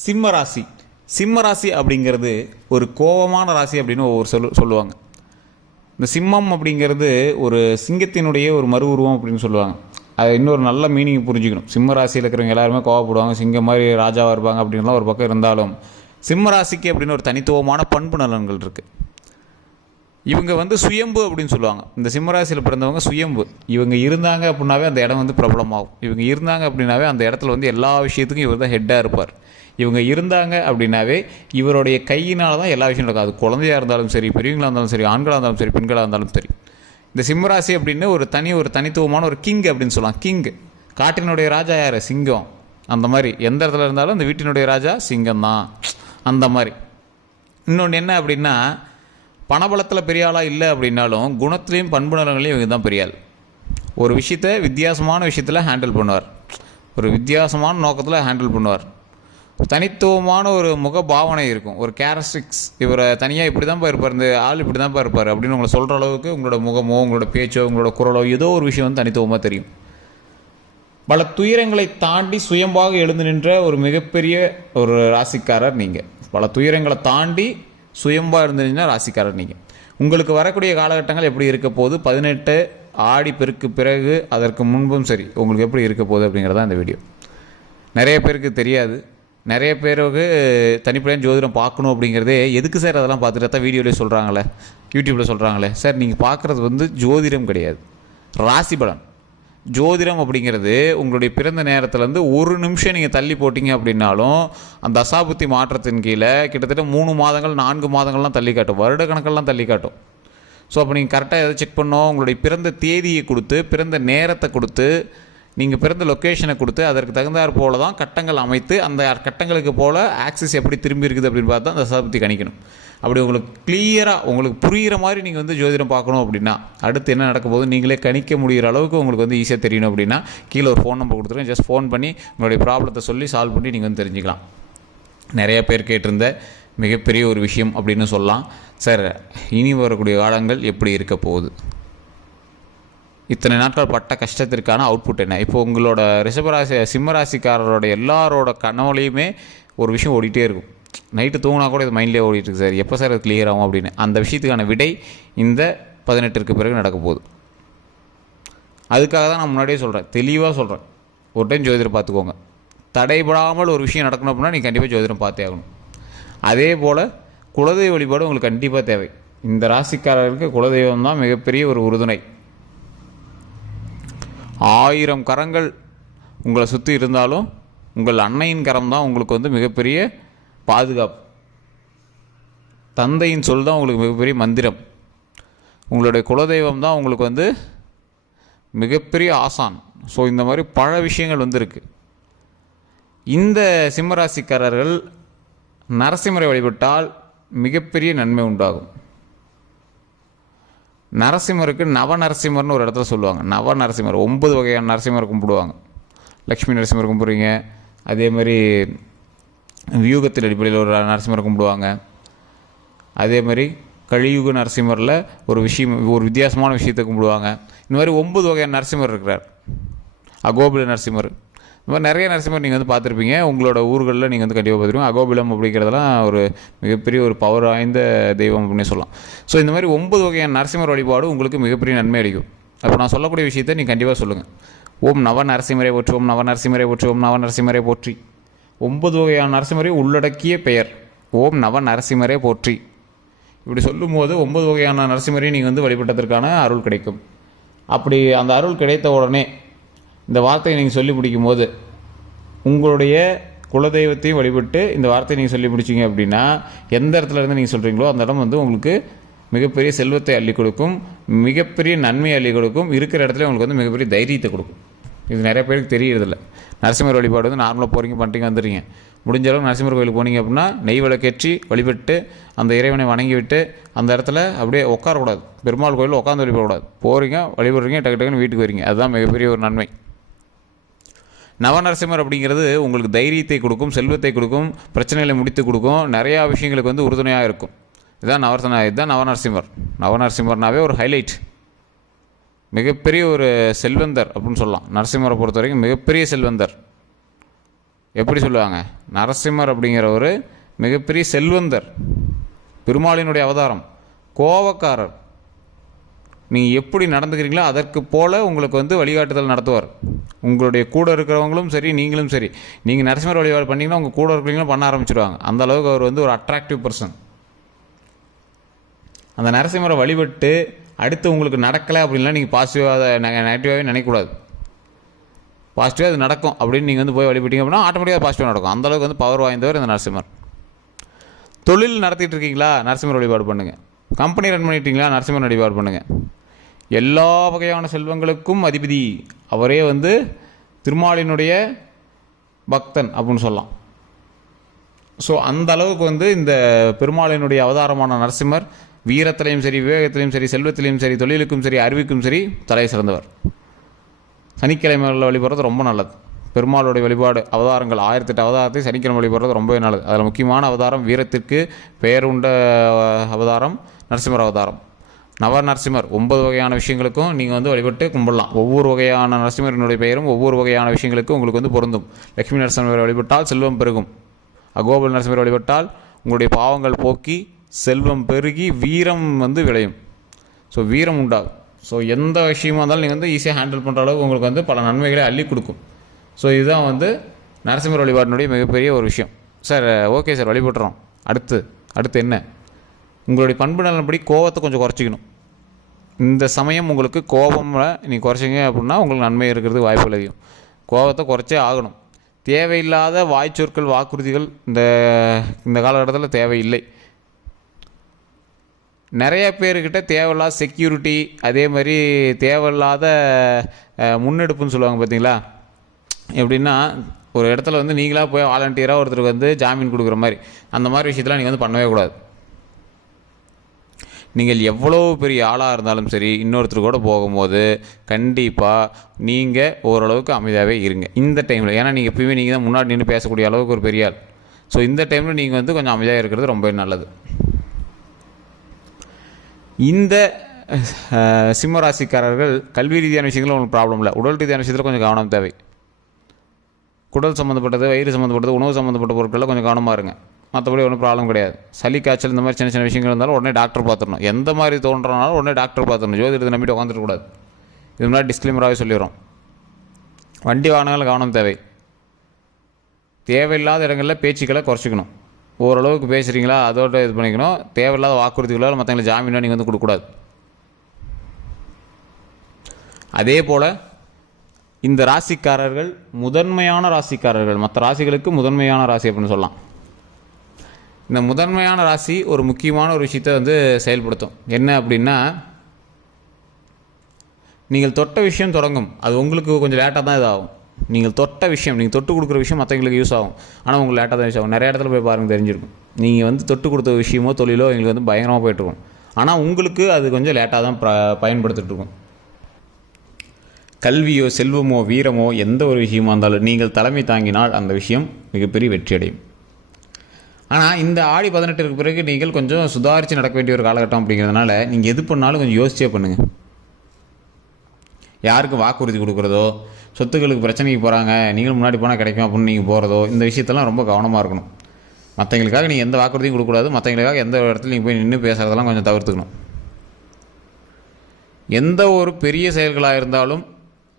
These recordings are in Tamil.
சிம்ம ராசி. சிம்ம ராசி அப்படிங்கிறது ஒரு கோபமான ராசி அப்படின்னு ஒவ்வொரு சொல்லு சொல்லுவாங்க. இந்த சிம்மம் அப்படிங்கிறது ஒரு சிங்கத்தினுடைய ஒரு மறு உருவம் அப்படின்னு சொல்லுவாங்க. அது இன்னொரு நல்ல மீனிங் புரிஞ்சுக்கணும். சிம்ம ராசியில் இருக்கிறவங்க எல்லாருமே கோவப்படுவாங்க. சிங்கம் மாதிரி ராஜாவாக இருப்பாங்க அப்படின்லாம் ஒரு பக்கம் இருந்தாலும் சிம்ம ராசிக்கு அப்படின்னு ஒரு தனித்துவமான பண்பு நலன்கள் இருக்குது இவங்க வந்து சுயம்பு அப்படின்னு சொல்லுவாங்க. இந்த சிம்மராசியில் பிறந்தவங்க சுயம்பு. இவங்க இருந்தாங்க அப்படின்னாவே அந்த இடம் வந்து பிரபலமாகும். இவங்க இருந்தாங்க அப்படின்னாவே அந்த இடத்துல வந்து எல்லா விஷயத்துக்கும் இவர் தான் ஹெட்டாக இருப்பார். இவங்க இருந்தாங்க அப்படின்னாவே இவருடைய கையினால தான் எல்லா விஷயம் நடக்கும் அது குழந்தையாக இருந்தாலும் சரி பெரியவங்களாக இருந்தாலும் சரி ஆண்களாக இருந்தாலும் சரி பெண்களாக இருந்தாலும் சரி. இந்த சிம்மராசி அப்படின்னு ஒரு தனி ஒரு தனித்துவமான ஒரு கிங் அப்படின்னு சொல்லலாம். கிங் காட்டினுடைய ராஜா யார்? சிங்கம். அந்த மாதிரி. எந்த இடத்துல இருந்தாலும் அந்த வீட்டினுடைய ராஜா சிங்கம் தான். அந்த மாதிரி. இன்னொன்று என்ன அப்படின்னா பணபலத்தில் பெரிய ஆளாக இல்லை அப்படின்னாலும் குணத்துலேயும் பண்பு நலங்களையும் இவங்க தான் பெரிய ஆள். ஒரு விஷயத்த வித்தியாசமான விஷயத்தில் ஹேண்டில் பண்ணுவார். ஒரு வித்தியாசமான நோக்கத்தில் ஹேண்டில் பண்ணுவார். தனித்துவமான ஒரு முக பாவனை இருக்கும். ஒரு கேரக்டரிக்ஸ் இவரை தனியாக இப்படி தான் இருப்பார் இந்த ஆள் இப்படி தான் இருப்பார் அப்படின்னு உங்களை சொல்கிற அளவுக்கு உங்களோட முகமோ உங்களோட பேச்சோ உங்களோட குரலோ ஏதோ ஒரு விஷயம் வந்து தனித்துவமாக தெரியும். பல துயரங்களை தாண்டி சுயம்பாக எழுந்து நின்ற ஒரு மிகப்பெரிய ஒரு ராசிக்காரர் நீங்கள் பல துயரங்களை தாண்டி சுயம்பாக இருந்தீங்கன்னா ராசிக்காரர் நீங்கள் உங்களுக்கு வரக்கூடிய காலகட்டங்கள் எப்படி இருக்க போது பதினெட்டு ஆடி பெருக்கு பிறகு அதற்கு முன்பும் சரி உங்களுக்கு எப்படி இருக்க போகுது அப்படிங்கிறதான் இந்த வீடியோ நிறைய பேருக்கு தெரியாது. நிறைய பேருக்கு தனிப்படையான ஜோதிடம் பார்க்கணும் அப்படிங்கிறதே எதுக்கு சார் அதெல்லாம் பார்த்துட்டு தான் வீடியோலேயே சொல்கிறாங்களே யூடியூப்பில் சொல்கிறாங்களே சார் நீங்கள் பார்க்குறது வந்து ஜோதிடம் கிடையாது. ராசி பலன். ஜோதிடம் அப்படிங்கிறது உங்களுடைய பிறந்த நேரத்துலேருந்து ஒரு நிமிஷம் நீங்கள் தள்ளி போட்டிங்க அப்படின்னாலும் அந்த அசாபுத்தி மாற்றத்தின் கீழே கிட்டத்தட்ட மூணு மாதங்கள் நான்கு மாதங்கள்லாம் தள்ளி காட்டும். வருட கணக்கெல்லாம் தள்ளி காட்டும். ஸோ அப்போ நீங்கள் கரெக்டாக எதை செக் பண்ணோம்? உங்களுடைய பிறந்த தேதியை கொடுத்து பிறந்த நேரத்தை கொடுத்து நீங்கள் பிறந்த லொக்கேஷனை கொடுத்து அதற்கு தகுந்தாற் போல தான் கட்டங்கள் அமைத்து அந்த கட்டங்களுக்கு போல் ஆக்சிஸ் எப்படி திரும்பி இருக்குது அப்படின்னு பார்த்தா அந்த தசாபுத்தி கணிக்கணும். அப்படி உங்களுக்கு கிளியராக உங்களுக்கு புரிகிற மாதிரி நீங்கள் வந்து ஜோதிடம் பார்க்கணும் அப்படின்னா அடுத்து என்ன நடக்க போகுது நீங்களே கணிக்க முடிகிற அளவுக்கு உங்களுக்கு வந்து ஈஸியாக தெரியணும் அப்படின்னா கீழே ஒரு ஃபோன் நம்பர் கொடுத்துருங்க. ஜஸ்ட் ஃபோன் பண்ணி உங்களுடைய ப்ராப்ளத்தை சொல்லி சால்வ் பண்ணி நீங்கள் வந்து தெரிஞ்சுக்கலாம். நிறைய பேர் கேட்டிருந்த மிகப்பெரிய ஒரு விஷயம் அப்படின்னு சொல்லலாம். சார் இனி வரக்கூடிய காலங்கள் எப்படி இருக்க போகுது? இத்தனை நாட்கள் பட்ட கஷ்டத்திற்கான அவுட்புட் என்ன? இப்போ உங்களோட ரிஷபராசி சிம்மராசிக்காரரோட எல்லாரோட கனவுலையுமே ஒரு விஷயம் ஓடிட்டே இருக்கும். நைட்டு தூங்கினா கூட இது மைண்ட்லேயே ஓடிட்டு சார். எப்போ சார் அது கிளியர் ஆகும் அப்படின்னு? அந்த விஷயத்துக்கான விடை இந்த பதினெட்டிற்கு பிறகு நடக்க போகுது. அதுக்காக தான் நான் முன்னாடியே சொல்கிறேன் தெளிவாக சொல்கிறேன் ஒரு டைம் ஜோதிடம் பார்த்துக்கோங்க. தடைபடாமல் ஒரு விஷயம் நடக்கணும் அப்படின்னா நீ கண்டிப்பாக ஜோதிடம் பார்த்தே ஆகணும். அதே போல் குலதெய்வ வழிபாடு உங்களுக்கு கண்டிப்பாக தேவை. இந்த ராசிக்காரருக்கு குலதெய்வம் தான் மிகப்பெரிய ஒரு உறுதுணை. ஆயிரம் கரங்கள் உங்களை சுற்றி இருந்தாலும் உங்கள் அன்னையின் கரம் தான் உங்களுக்கு வந்து மிகப்பெரிய பாதுகாப்பு. தந்தையின் சொல் தான் உங்களுக்கு மிகப்பெரிய மந்திரம். உங்களுடைய குலதெய்வம் தான் உங்களுக்கு வந்து மிகப்பெரிய ஆசான். ஸோ இந்த மாதிரி பல விஷயங்கள் வந்திருக்கு. இந்த சிம்மராசிக்காரர்கள் நரசிம்மரை வழிபட்டால் மிகப்பெரிய நன்மை உண்டாகும். நரசிம்மருக்கு நவ நரசிம்மர்னு ஒரு இடத்துல சொல்லுவாங்க. நவ நரசிம்மர் ஒன்பது வகையான நரசிம்மர் கும்பிடுவாங்க. லக்ஷ்மி நரசிம்மர் கும்பிட்றீங்க. அதே மாதிரி வியூகத்தில் அடிப்படையில் ஒரு நரசிம்மர் கும்பிடுவாங்க. அதே மாதிரி கலியுக நரசிம்மரில் ஒரு விஷயம் ஒரு வித்தியாசமான விஷயத்தை கும்பிடுவாங்க. இந்த மாதிரி ஒன்பது வகையான நரசிம்மர் இருக்கிறார். அகோபில நரசிம்மர் இந்த மாதிரி நிறைய நரசிம்மர் நீங்கள் வந்து பார்த்துருப்பீங்க. உங்களோட ஊர்களில் நீங்கள் வந்து கண்டிப்பாக பார்த்துருப்பீங்க. அகோபிலம் அப்படிங்கிறதெல்லாம் ஒரு மிகப்பெரிய ஒரு பவர் வாய்ந்த தெய்வம் அப்படின்னு சொல்லலாம். ஸோ இந்த மாதிரி ஒன்பது வகையான நரசிம்மர் வழிபாடு உங்களுக்கு மிகப்பெரிய நன்மை அடிக்கும் அப்போ நான் சொல்லக்கூடிய விஷயத்தை நீங்கள் கண்டிப்பாக சொல்லுங்கள் ஓம் நவ நரசிம்மரை போற்றி ஓம் நவ நரசிம்மரை போற்றி ஓம் நவ நரசிம்மரை போற்றி. ஒன்பது வகையான நரசிம்மரை உள்ளடக்கிய பெயர். ஓம் நவ நரசிம்மரே போற்றி. இப்படி சொல்லும்போது ஒன்பது வகையான நரசிம்மரையும் நீங்கள் வந்து வழிபட்டதற்கான அருள் கிடைக்கும். அப்படி அந்த அருள் கிடைத்த உடனே இந்த வார்த்தையை நீங்கள் சொல்லி பிடிக்கும்போது உங்களுடைய குலதெய்வத்தையும் வழிபட்டு இந்த வார்த்தையை நீங்கள் சொல்லி பிடிச்சிங்க அப்படின்னா எந்த இடத்துல இருந்து நீங்கள் சொல்கிறீங்களோ அந்த இடம் வந்து உங்களுக்கு மிகப்பெரிய செல்வத்தை அள்ளி கொடுக்கும் மிகப்பெரிய நன்மை அள்ளி கொடுக்கும் இருக்கிற இடத்துல உங்களுக்கு வந்து மிகப்பெரிய தைரியத்தை கொடுக்கும். இது நிறைய பேருக்கு தெரியறதில்ல. நரசிம்மர் வழிபாடு வந்து நார்மலாக போகிறீங்க பண்ணுறீங்க வந்துடுறீங்க முடிஞ்ச அளவுக்கு நரசிம்மர் கோயிலுக்கு போனீங்க அப்படின்னா நெய் விளக்கேற்றி வழிபட்டு அந்த இறைவனை வணங்கி விட்டு அந்த இடத்துல அப்படியே உட்காரக்கூடாது. பெருமாள் கோயிலில் உட்காந்து வழிபடக்கூடாது. போகிறீங்க வழிபடுறீங்க டக்கு டக்குன்னு வீட்டுக்கு வரீங்க அதுதான் மிகப்பெரிய ஒரு நன்மை. நவநரசிம்மர் அப்படிங்கிறது உங்களுக்கு தைரியத்தை கொடுக்கும் செல்வத்தை கொடுக்கும் பிரச்சனைகளை முடித்து கொடுக்கும் நிறையா விஷயங்களுக்கு வந்து உறுதுணையாக இருக்கும். இதுதான் நவரசன இதுதான் நவநரசிம்மர். நவநரசிம்மர்னாவே ஒரு ஹைலைட் மிகப்பெரிய ஒரு செல்வந்தர் அப்படின்னு சொல்லலாம். நரசிம்மரை பொறுத்த வரைக்கும் மிகப்பெரிய செல்வந்தர். எப்படி சொல்லுவாங்க? நரசிம்மர் அப்படிங்கிற ஒரு மிகப்பெரிய செல்வந்தர். பெருமாளினுடைய அவதாரம். கோவக்காரர். நீங்கள் எப்படி நடந்துக்கிறீங்களோ அதற்கு போல் உங்களுக்கு வந்து வழிகாட்டுதல் நடத்துவார். உங்களுடைய கூட இருக்கிறவங்களும் சரி நீங்களும் சரி. நீங்கள் நரசிம்மர் வழிபாடு பண்ணிங்கன்னா உங்கள் கூட இருக்கிறவங்களும் பண்ண ஆரம்பிச்சிருவாங்க. அந்த அளவுக்கு அவர் வந்து ஒரு அட்ராக்டிவ் பர்சன் அந்த நரசிம்மரை வழிபட்டு அடுத்து உங்களுக்கு நடக்கலை அப்படின்லாம் நீங்கள் பாசிட்டிவாக அதை நெகட்டிவாகவே நினைக்கக்கூடாது. பாசிட்டிவாக அது நடக்கும் அப்படின்னு நீங்கள் வந்து போய் வழிபட்டீங்க அப்படின்னா ஆட்டோமேட்டிக்காக பாசிட்டிவாக நடக்கும். அந்த அளவுக்கு வந்து பவர் வாய்ந்தவர் இந்த நரசிம்மர். தொழில் நடத்திட்டு இருக்கீங்களா? நரசிம்மர் வழிபாடு பண்ணுங்கள் கம்பெனி ரன் பண்ணிட்டீங்களா? நரசிம்மர் வழிபாடு பண்ணுங்கள் எல்லா வகையான செல்வங்களுக்கும் அதிபதி. அவரே வந்து திருமாலினுடைய பக்தன் அப்படின்னு சொல்லலாம். ஸோ அந்த அளவுக்கு வந்து இந்த பெருமாளினுடைய அவதாரமான நரசிம்மர் வீரத்திலையும் சரி விவேகத்திலையும் சரி செல்வத்திலையும் சரி தொழிலுக்கும் சரி அறிவுக்கும் சரி தலை சிறந்தவர். சனிக்கிழமைகளில் வழிபடுறது ரொம்ப நல்லது. பெருமாளுடைய வழிபாடு அவதாரங்கள் ஆயிரத்தெட்டு அவதாரத்தை சனிக்கிழமை வழிபடுறது ரொம்பவே நல்லது. அதில் முக்கியமான அவதாரம் வீரத்திற்கு பெயர் உண்ட அவதாரம் நரசிம்மர் அவதாரம். நவ நரசிம்மர் ஒன்பது வகையான விஷயங்களுக்கும் நீங்கள் வந்து வழிபட்டு கும்பிடலாம். ஒவ்வொரு வகையான நரசிம்மரினுடைய பெயரும் ஒவ்வொரு வகையான விஷயங்களுக்கும் உங்களுக்கு வந்து பொருந்தும். லக்ஷ்மி நரசிம்மர் வழிபட்டால் செல்வம் பெருகும். அகோபல் நரசிம்மர் வழிபட்டால் உங்களுடைய பாவங்கள் போக்கி செல்வம் பெருகி வீரம் வந்து விளையும். ஸோ வீரம் உண்டாகும். ஸோ எந்த விஷயமா இருந்தாலும் நீங்கள் வந்து ஈஸியாக ஹேண்டில் பண்ணுற அளவுக்கு உங்களுக்கு வந்து பல நன்மைகளை அள்ளி கொடுக்கும். ஸோ இதுதான் வந்து நரசிம்மர் வழிபாட்டினுடைய மிகப்பெரிய ஒரு விஷயம். சார் ஓகே சார் வழிபட்டுறோம் அடுத்து அடுத்து என்ன? உங்களுடைய பண்பு நலன்படி கோவத்தை கொஞ்சம் குறைச்சிக்கணும். இந்த சமயம் உங்களுக்கு கோபமில் நீ குறைச்சிங்க அப்படின்னா உங்களுக்கு நன்மை இருக்கிறது வாய்ப்புகள் அதிகம். கோபத்தை குறைச்சே ஆகணும். தேவையில்லாத வாய்ச்சொற்கள் வாக்குறுதிகள் இந்த இந்த காலகட்டத்தில் தேவையில்லை. நிறைய பேர்கிட்ட தேவையில்லாத செக்யூரிட்டி அதே மாதிரி தேவையில்லாத முன்னெடுப்புன்னு சொல்லுவாங்க பார்த்தீங்களா எப்படின்னா ஒரு இடத்துல வந்து நீங்களாக போய் வாலண்டியராக ஒருத்தருக்கு வந்து ஜாமீன் கொடுக்குற மாதிரி. அந்த மாதிரி விஷயத்தெலாம் நீங்கள் வந்து பண்ணவே கூடாது. நீங்கள் எவ்வளோ பெரிய ஆளாக இருந்தாலும் சரி இன்னொருத்தர் கூட போகும்போது கண்டிப்பாக நீங்கள் ஓரளவுக்கு அமைதியாகவே இருங்க. இந்த டைமில் ஏன்னா நீங்கள் எப்பயுமே நீங்கள் தான் முன்னாடி நின்று பேசக்கூடிய அளவுக்கு ஒரு பெரிய ஆள். ஸோ இந்த டைமில் நீங்கள் வந்து கொஞ்சம் அமைதியாக இருக்கிறது ரொம்ப நல்லது. இந்த சிம்மராசிக்காரர்கள் சிம்ம ராசிக்காரர்கள் கல்வி ரீதியான விஷயங்களும் உங்களுக்கு ப்ராப்ளம் இல்லை. உடல் ரீதியான விஷயத்தில் கொஞ்சம் கவனம் தேவை. குடல் சம்மந்தப்பட்டது வயிறு சம்மந்தப்பட்டது உணவு சம்மந்தப்பட்ட பொருட்களில் கொஞ்சம் கவனமாக இருங்க. மற்றபடி ஒன்றும் ப்ராப்ளம் கிடையாது. சளி காய்ச்சல் இந்த மாதிரி சின்ன சின்ன விஷயங்கள் இருந்தாலும் உடனே டாக்டர் பார்த்துடணும். எந்த மாதிரி தோன்றனாலும் உடனே டாக்டர் பார்த்துடணும். ஜோதிடத்தை நம்பிட்டு உட்காந்துருக்கூடாது இது முன்னாடி டிஸ்க்ளைமராகவே சொல்லிடுறோம். வண்டி வாகனங்கள் கவனம் தேவை. தேவையில்லாத இடங்களில் பேச்சுக்களை குறைச்சிக்கணும். ஓரளவுக்கு பேசுகிறீங்களா அதோட இது பண்ணிக்கணும். தேவையில்லாத வாக்குறுதிகளோ மற்றவங்களுக்கு மற்றவங்களை ஜாமீனோ நீங்கள் வந்து கொடுக்கக்கூடாது. அதே போல் இந்த ராசிக்காரர்கள் முதன்மையான ராசிக்காரர்கள் மற்ற ராசிகளுக்கு முதன்மையான ராசி அப்படின்னு சொல்லலாம். இந்த முதன்மையான ராசி ஒரு முக்கியமான ஒரு விஷயத்தை வந்து செயல்படுத்தும். என்ன அப்படின்னா நீங்கள் தொட்ட விஷயம் தொடங்கும். அது உங்களுக்கு கொஞ்சம் லேட்டாக தான் இதாகும். நீங்கள் தொட்ட விஷயம் நீங்கள் தொட்டு கொடுக்குற விஷயம் மற்றவங்களுக்கு யூஸ் ஆகும். ஆனால் உங்களுக்கு லேட்டாக தான் யூஸ் ஆகும். நிறைய இடத்துல போய் பாருங்கள் தெரிஞ்சிருக்கும். நீங்கள் வந்து தொட்டு கொடுத்த விஷயமோ தொழிலோ எங்களுக்கு வந்து பயங்கரமாக போயிட்டுருக்கும் ஆனால் உங்களுக்கு அது கொஞ்சம் லேட்டாக தான் ப- பயன்படுத்திட்டுருக்கோம் கல்வியோ செல்வமோ வீரமோ எந்த ஒரு விஷயமா இருந்தாலும் நீங்கள் தலைமை தாங்கினால் அந்த விஷயம் மிகப்பெரிய வெற்றி அடையும் ஆனால் இந்த ஆடி பதினெட்டுக்கு பிறகு நீங்கள் கொஞ்சம் சுதாரித்து நடக்க வேண்டிய ஒரு காலகட்டம் அப்படிங்கிறதுனால நீங்கள் எது பண்ணாலும் கொஞ்சம் யோசிச்சே பண்ணுங்கள் யாருக்கு வாக்குறுதி கொடுக்குறதோ சொத்துக்களுக்கு பிரச்சனைக்கு போகிறாங்க நீங்களும் முன்னாடி போனால் கிடைக்கும் அப்படின்னு நீங்கள் போகிறதோ இந்த விஷயத்தெல்லாம் ரொம்ப கவனமாக இருக்கணும். மற்றவங்களுக்காக நீங்கள் எந்த வாக்குறுதியும் கொடுக்கக்கூடாது மற்றவங்களுக்காக எந்த இடத்துல நீங்கள் போய் நின்று பேசுகிறதெல்லாம் கொஞ்சம் தவிர்த்துக்கணும். எந்த ஒரு பெரிய செயல்களாக இருந்தாலும்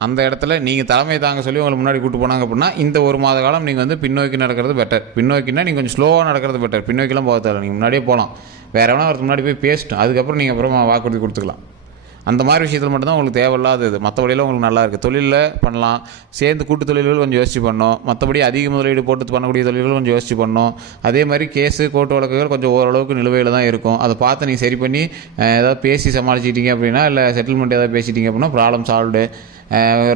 அந்த இடத்துல நீங்கள் தலைமை தாங்க சொல்லி உங்களை முன்னாடி கூட்டு போனாங்க அப்படின்னா இந்த ஒரு மாத காலம் நீங்கள் வந்து பின்னோக்கி நடக்கிறது பெட்டர் பின்னோக்கினா நீங்கள் கொஞ்சம் ஸ்லோவாக நடக்கிறது பெட்டர் பின்னோக்கிலாம் போக தேவை நீங்கள் முன்னாடியே போகலாம். வேறு எவனா ஒருத்தர் முன்னாடி போய் பேசிட்டு அதுக்கப்புறம் நீங்கள் அப்புறமா வாக்குறுதி கொடுத்துக்கலாம். அந்த மாதிரி விஷயத்தில் மட்டும்தான் உங்களுக்கு தேவையில்லாதது மற்றபடியெல்லாம் உங்களுக்கு நல்லா இருக்குது தொழிலில் பண்ணலாம். சேர்ந்து கூட்டு தொழில்கள் கொஞ்சம் யோசிச்சு பண்ணணும். மற்றபடி அதிக முதலீடு போட்டு பண்ணக்கூடிய தொழில்கள் கொஞ்சம் யோசிச்சு பண்ணோம் அதே மாதிரி கேஸு கோர்ட்டு வழக்குகள் கொஞ்சம் ஓரளவுக்கு நிலுவையில் தான் இருக்கும். அதை பார்த்து நீங்கள் சரி பண்ணி ஏதாவது பேசி சமாளிச்சிட்டிங்க அப்படின்னா இல்லை செட்டில்மெண்ட் ஏதாவது பேசிட்டீங்க அப்படின்னா ப்ராப்ளம் சால்வ்டு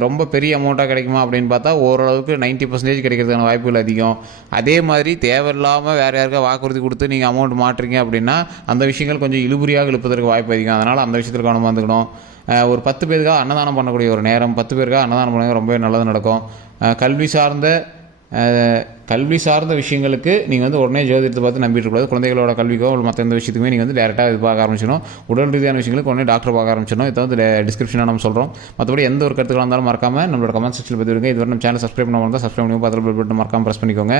ரொம்ப பெரிய அமௌண்ட்டாக கிடைக்குமா அப்படின்னு பார்த்தா ஓரளவுக்கு 90% பர்சன்டேஜ் கிடைக்கிறதுக்கான வாய்ப்புகள் அதிகம். அதே மாதிரி தேவையில்லாமல் வேறு யாருக்கா வாக்குறுதி கொடுத்து நீங்கள் அமௌண்ட் மாட்டுறீங்க அப்படின்னா அந்த விஷயங்கள் கொஞ்சம் இழுபறியாக இழுப்பதற்கு வாய்ப்பு அதிகம். அதனால் அந்த விஷயத்தில் கவனமாக இருந்துக்கணும். ஒரு பத்து பேருக்காக அன்னதானம் பண்ணக்கூடிய ஒரு நேரம் பத்து பேருக்காக அன்னதானம் பண்ணுங்க ரொம்பவே நல்லது நடக்கும். கல்வி சார்ந்த கல்வி சார்ந்த விஷயங்களுக்கு நீங்கள் வந்து உடனே ஜோதிடத்தை பார்த்து நம்பிட்டு குழந்தைகளோட கல்விக்கோ இல்லை மற்ற எந்த விஷயத்துக்குமே நீங்கள் வந்து டேரெக்டாக இது பார்க்க ஆரம்பிச்சிடணும். உடல் ரீதியான விஷயங்களுக்கு உடனே டாக்டர் பார்க்க ஆரம்பிச்சிடணும். இதை வந்து டிஸ்கிரிப்ஷனாக நம்ம சொல்கிறோம் மற்றபடி எந்த ஒரு கருத்துக்களாக இருந்தாலும் மறக்காம நம்மளோட கமெண்ட் செக்ஷனில் பதிவிடுங்க இதுவரை நம்ம சேனல் சப்ஸ்கிரைப் பண்ண தான் சப்ஸ்கிரைப் பண்ணி பார்த்து பெல் மறக்காமல் ப்ரெஸ் பண்ணிக்கோங்க.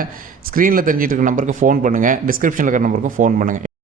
ஸ்க்ரீனில் தெரிஞ்சிட்டு இருக்க நம்பருக்கு ஃபோன் பண்ணுங்கள் டிஸ்கிரிப்ஷனில் இருக்கிற நம்பருக்கு ஃபோன் பண்ணுங்கள்